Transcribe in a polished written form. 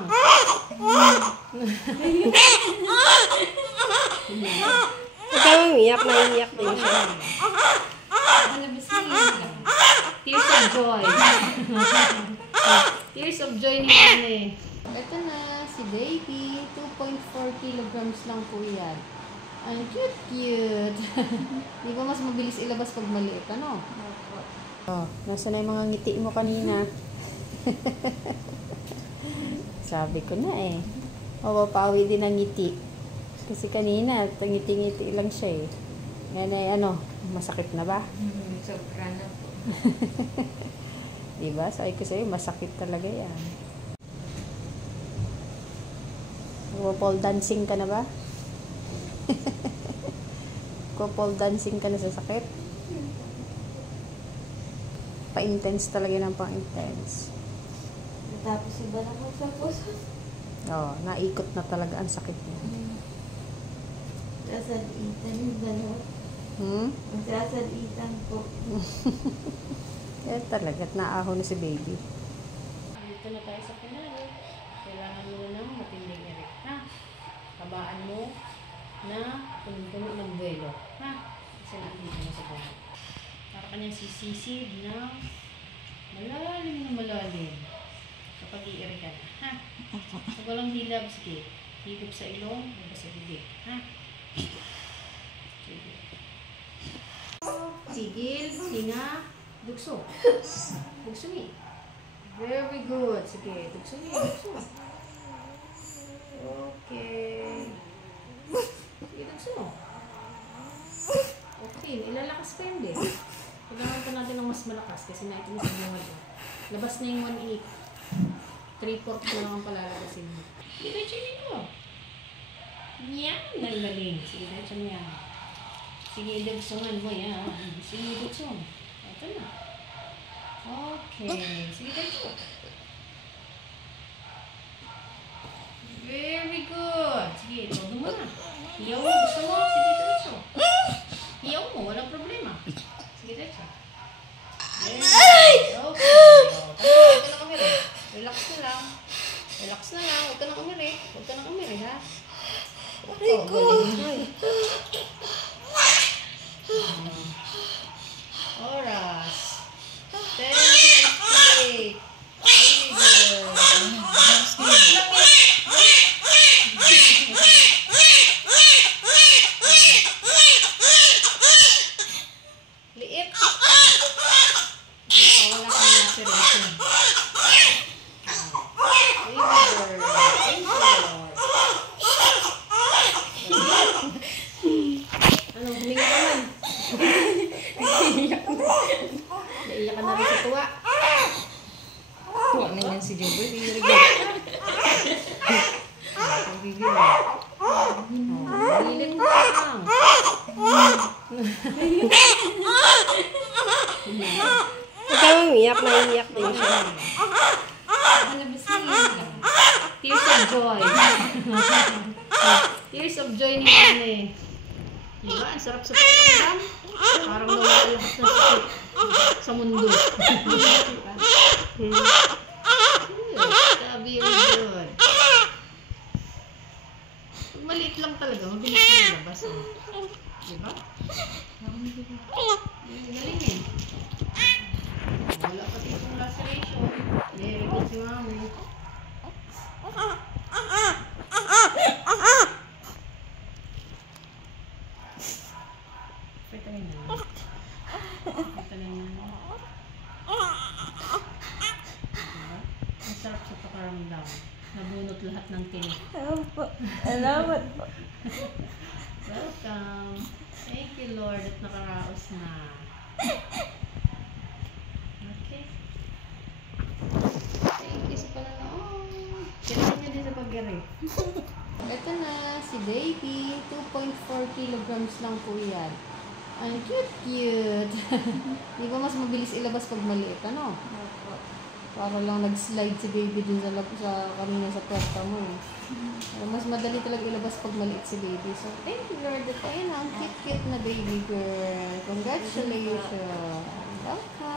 lang. Huwag ka umiyak, naiiyak din siya. Malabas na yun. Tears of joy. Tears of joy ni Mane. Ito na, si baby. 2.4 kilograms lang po yan. Ang cute. Di ba mas mabilis ilabas pag maliit, ano? Oh, nasa na yung mga ngiti mo kanina? Sabi ko na eh. Mapapawi din ang ngiti. Kasi kanina, ngiti-ngiti lang siya eh. Yan ay ano, masakit na ba? Sobra na po. Diba? Sabi ko sa'yo, masakit talaga yan. Pole dancing ka na ba? Pole dancing ka na sa sakit? Pa-intense talaga ng pa-intense. Tapos iba na po sa puso. Oo, naikot na talaga ang sakit niya. Sasalitan yung dalawa. Sasalitan po. Kaya talaga, naaho na si baby. Dito na tayo sa finale. Kailangan mo na ng matinding erect, ha? Tabaan mo na puno ng buwelo, ha? Kasi nandito na sa buwan. Para kanyang sisisid na malalim kapag i-erect ka na, ha? Pag walang hilab, sige. Higop sa ilong, higop sa bibig, ha? Sige. Sigil, hinga, dugso. Dugsumi. Very good. Sige, dugsumi, dugso. Okay. Sige, dugso. Okay, ilalakas pa yun din. Kailangan pa natin ng mas malakas kasi natin yung bunga doon. Labas na yung 1/8. 3/4 na lang ang palalagasin mo. Sige, chinin mo. Yan, nalaling. Sige, dito mo yan. Sige, dugsungan mo yan. Sige, dugsong. Ito na. Okay. Sige, dito. Very good. Sige, todo mo na. Hiyaw mo, gusto mo. Sige, dito. Hiyaw mo, walang problema. Sige, dito. Okay. Huwag ka na umiri. Relax na lang. Relax na lang. Huwag ka na umiri. Huwag ka na umiri, ha? Aray ko! Oras. 10:58. Liit. Wala kang laceration. Anong huminga ka man? Naiiyak ka na rin sa tuwa. Tuwa na yan si Joboy. Hilit mo lang. Huwag ka umiyak, naiiyak din siya. Malabas na yun. Tears of joy. Tears of joy ni Mane. Diba? Ang sarap sa pakiramdam. Parang nawala lahat ng sakit sa mundo. Sabi yung good. Pag maliit lang talaga, mabilis na nalabas. Diba? Galing eh. Wala pati itong laceration. Very good si Mami. Pwede na. Ang sarap sa pakaramdam. Nabunot lahat ng tinik. Salamat po. Welcome. Thank you, Lord, at nakaraos na. Okay. Thank you sa pananood. Kailangan nyo din sa pag-gari. Ito na, si baby. 2.4 kilograms lang po yan. Ang cute. Di ba mas mabilis ilabas pag maliit, ano? Para lang nag-slide si baby dun sa kanina sa puerta mo eh. Mas madali talaga ilabas pag maliit si baby. So, thank you Lord. At ayun ang cute na baby girl. Congratulations. Welcome.